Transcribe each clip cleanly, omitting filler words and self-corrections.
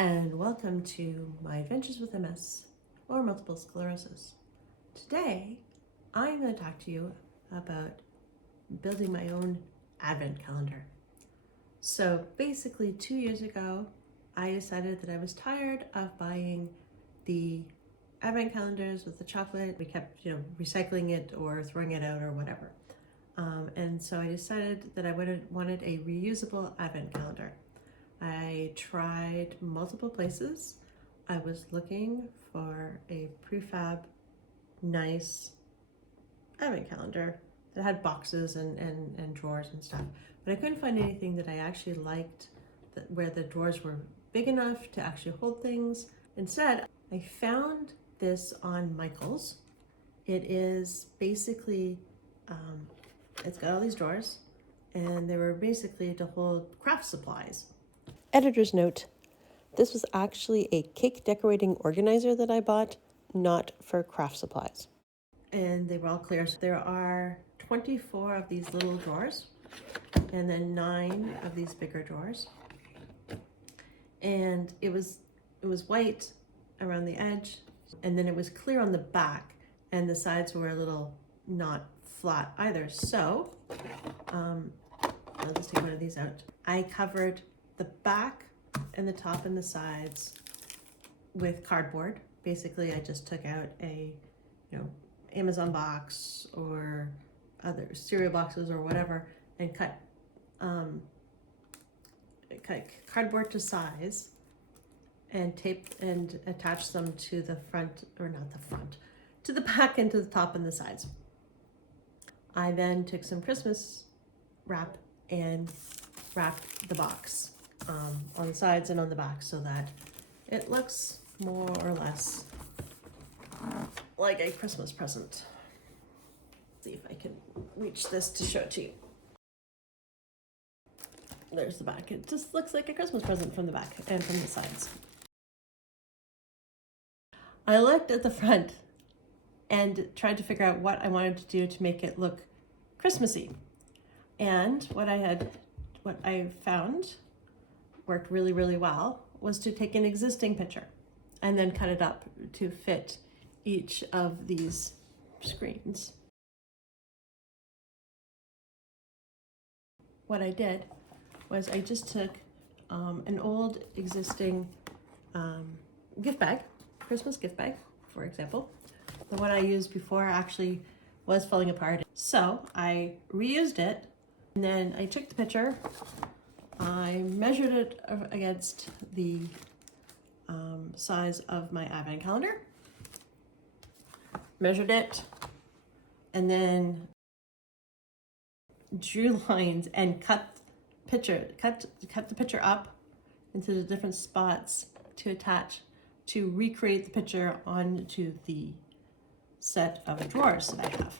and welcome to my adventures with MS or multiple sclerosis. Today, I'm going to talk to you about building my own advent calendar. So basically 2 years ago, I decided that I was tired of buying the advent calendars with the chocolate. We kept, recycling it or throwing it out or whatever. And so I decided that I wanted a reusable advent calendar. I tried multiple places. I was looking for a prefab, nice advent calendar that had boxes and drawers and stuff. But I couldn't find anything that I actually liked, where the drawers were big enough to actually hold things. Instead, I found this on Michael's. It is basically, it's got all these drawers, and they were basically to hold craft supplies. Editor's note, this was actually a cake decorating organizer that I bought, not for craft supplies. And they were all clear. So there are 24 of these little drawers and then 9 of these bigger drawers. And it was white around the edge, and then it was clear on the back, and the sides were a little not flat either. So I'll just take one of these out. I covered the back and the top and the sides with cardboard. Basically, I just took out a, Amazon box or other cereal boxes or whatever, and cut cardboard to size and tape and attach them to the front, or not the front, to the back and to the top and the sides. I then took some Christmas wrap and wrapped the box on the sides and on the back so that it looks more or less like a Christmas present. Let's see if I can reach this to show it to you. There's the back. It just looks like a Christmas present from the back and from the sides. I looked at the front and tried to figure out what I wanted to do to make it look Christmassy. And what I found worked really, really well was to take an existing picture and then cut it up to fit each of these screens. What I did was I just took an old existing gift bag, Christmas gift bag, for example. The one I used before actually was falling apart. So I reused it, and then I took the picture, I measured it against the size of my advent calendar, measured it, and then drew lines and cut the picture up into the different spots to attach, to recreate the picture onto the set of drawers that I have.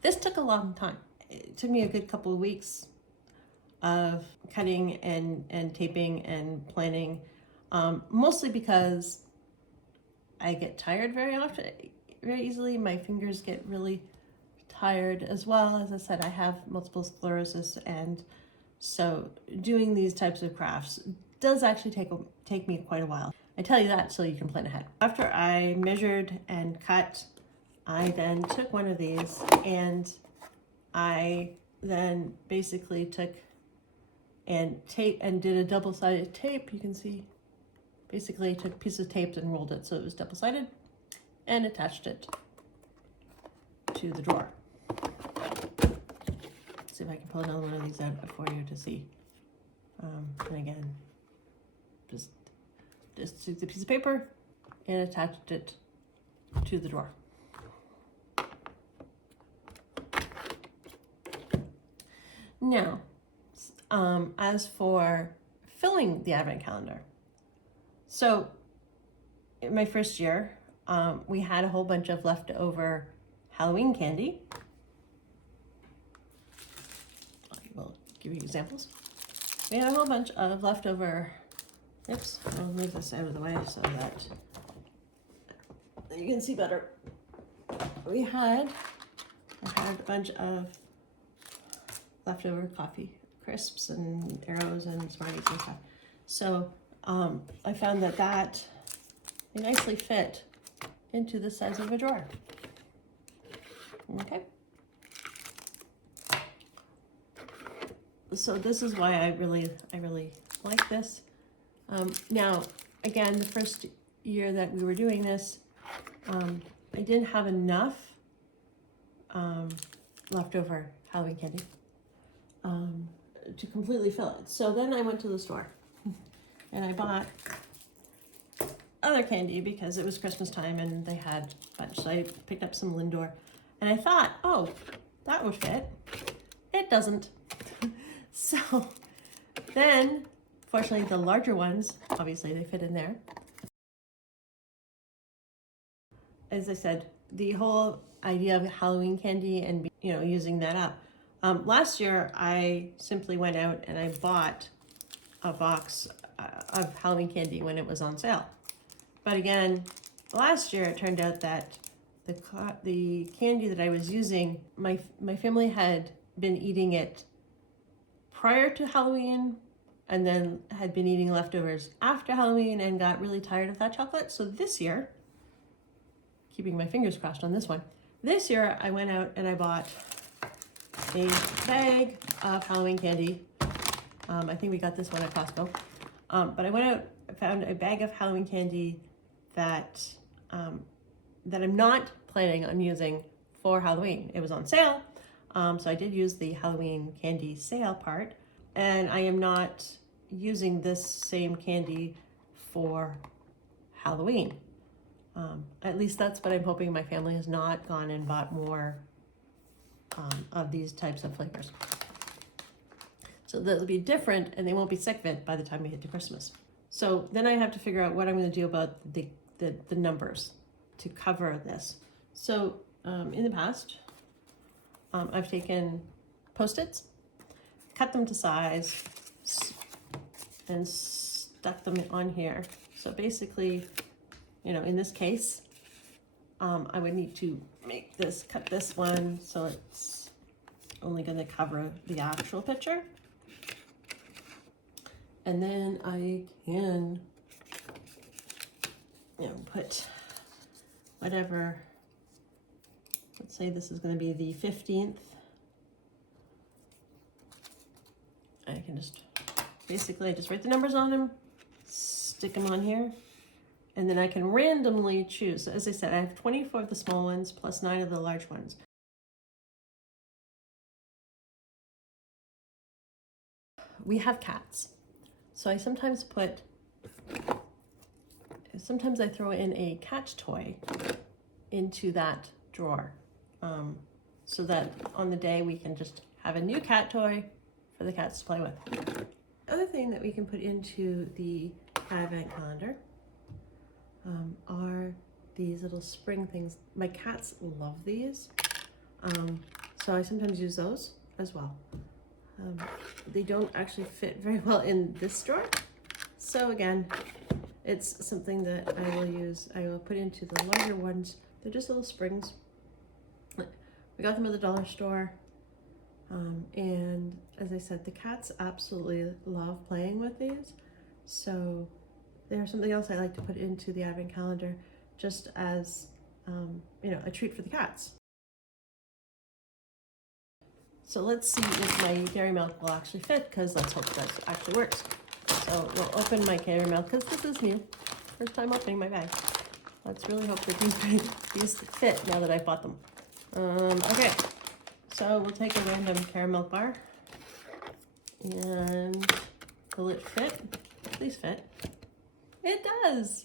This took a long time. It took me a good couple of weeks of cutting and taping and planning, mostly because I get tired very easily. My fingers get really tired as well. As I said, I have multiple sclerosis, and so doing these types of crafts does actually take me quite a while. I tell you that so you can plan ahead. After I measured and cut, I then took one of these, and I then basically took and tape and did a double-sided tape. You can see, basically I took a piece of tape and rolled it so it was double-sided and attached it to the drawer. Let's see if I can pull another one of these out for you to see. And again, just took the piece of paper and attached it to the drawer. Now, as for filling the advent calendar, so in my first year, we had a whole bunch of leftover Halloween candy. I will give you examples. We had a whole bunch of leftover, I'll move this out of the way so that you can see better. I had a bunch of leftover coffee crisps and arrows and Smarties and stuff. So I found that they nicely fit into the size of a drawer. Okay. So this is why I really like this. Now, again, the first year that we were doing this, I didn't have enough leftover Halloween candy to completely fill it. So then I went to the store and I bought other candy because it was Christmas time and they had a bunch. So I picked up some Lindor and I thought, oh, that would fit. It doesn't. So then, fortunately, the larger ones, obviously they fit in there. As I said, the whole idea of Halloween candy and, you know, using that up. Last year, I simply went out and I bought a box of Halloween candy when it was on sale. But again, last year it turned out that the candy that I was using, my family had been eating it prior to Halloween and then had been eating leftovers after Halloween and got really tired of that chocolate. So this year, keeping my fingers crossed on this one, this year I went out and I bought a bag of Halloween candy. I think we got this one at Costco. But I went out, I found a bag of Halloween candy that I'm not planning on using for Halloween. It was on sale. So I did use the Halloween candy sale part, and I am not using this same candy for Halloween. At least that's what I'm hoping. My family has not gone and bought more of these types of flavors. So they'll be different and they won't be sick of it by the time we get to Christmas. So then I have to figure out what I'm going to do about the numbers to cover this. So in the past, I've taken Post-its, cut them to size, and stuck them on here. So basically, you know, in this case, I would need to cut this one so it's only going to cover the actual picture. And then I can, you know, put whatever, let's say this is going to be the 15th. I can just, basically I just write the numbers on them, stick them on here, and then I can randomly choose. So as I said, I have 24 of the small ones plus 9 of the large ones. We have cats. So I sometimes I throw in a cat toy into that drawer, so that on the day we can just have a new cat toy for the cats to play with. Other thing that we can put into the advent calendar are these little spring things. My cats love these, so I sometimes use those as well. They don't actually fit very well in this drawer. So again, it's something that I will use. I will put into the larger ones. They're just little springs. We got them at the dollar store. And as I said, the cats absolutely love playing with these. So they're something else I like to put into the advent calendar just as, you know, a treat for the cats. So let's see if my dairy milk will actually fit, because let's hope that actually works. So we'll open my dairy milk, because this is new. First time opening my bag. Let's really hope that these fit now that I've bought them. Okay, so we'll take a random caramel bar. And will it fit? Please fit. It does!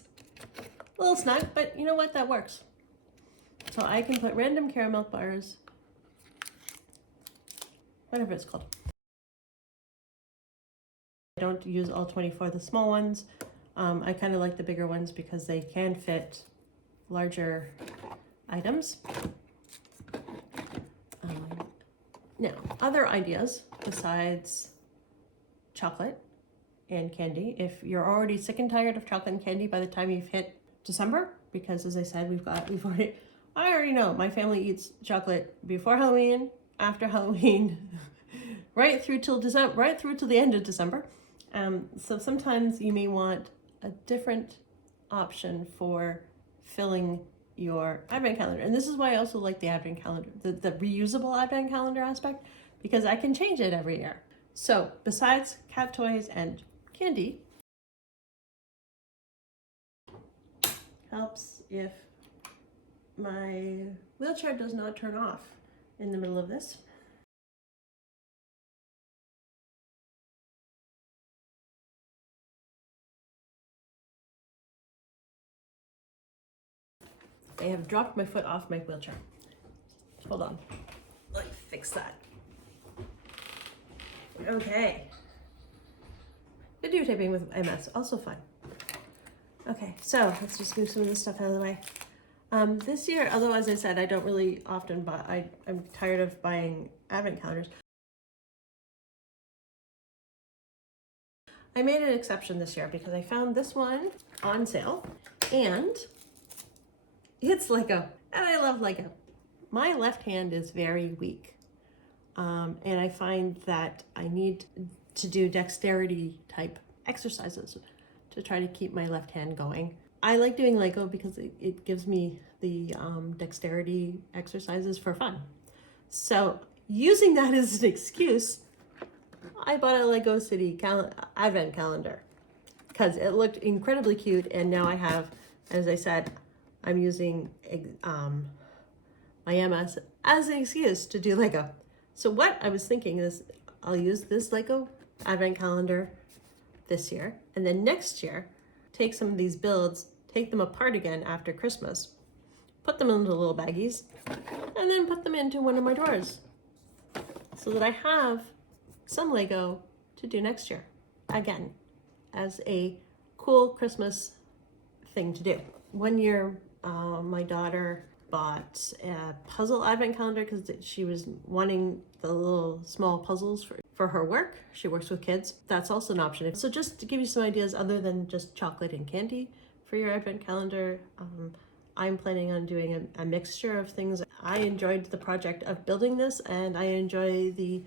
A little snug, but you know what? That works. So I can put random caramel bars, whatever it's called. I don't use all 24, the small ones. I kind of like the bigger ones because they can fit larger items. Now, other ideas besides chocolate and candy, if you're already sick and tired of chocolate and candy by the time you've hit December, because as I said, I already know my family eats chocolate before Halloween, after Halloween, right through till December, right through to the end of December. So sometimes you may want a different option for filling your advent calendar. And this is why I also like the advent calendar, the reusable advent calendar aspect, because I can change it every year. So besides cat toys and candy, helps if my wheelchair does not turn off in the middle of this. I have dropped my foot off my wheelchair. Hold on, let me fix that. Okay. Videotaping with MS, also fun. Okay, so let's just move some of this stuff out of the way. This year, although as I said, I don't really often buy, I'm tired of buying advent calendars. I made an exception this year because I found this one on sale and it's Lego, and I love Lego. My left hand is very weak, and I find that I need to do dexterity type exercises to try to keep my left hand going. I like doing Lego because it gives me the dexterity exercises for fun. So using that as an excuse, I bought a Lego City advent calendar because it looked incredibly cute, and now I have, as I said, I'm using my MS as an excuse to do Lego. So what I was thinking is I'll use this Lego advent calendar this year, and then next year take some of these builds, take them apart again after Christmas, put them into little baggies, and then put them into one of my drawers so that I have some Lego to do next year, again, as a cool Christmas thing to do. One year, my daughter bought a puzzle advent calendar because she was wanting the little small puzzles for her work. She works with kids. That's also an option. So just to give you some ideas other than just chocolate and candy for your advent calendar, I'm planning on doing a mixture of things. I enjoyed the project of building this, and I enjoy the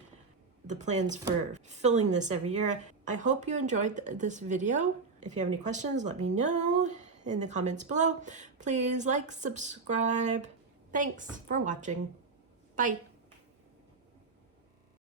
plans for filling this every year. I hope you enjoyed this video. If you have any questions, let me know in the comments below. Please like, subscribe. Thanks for watching. Bye.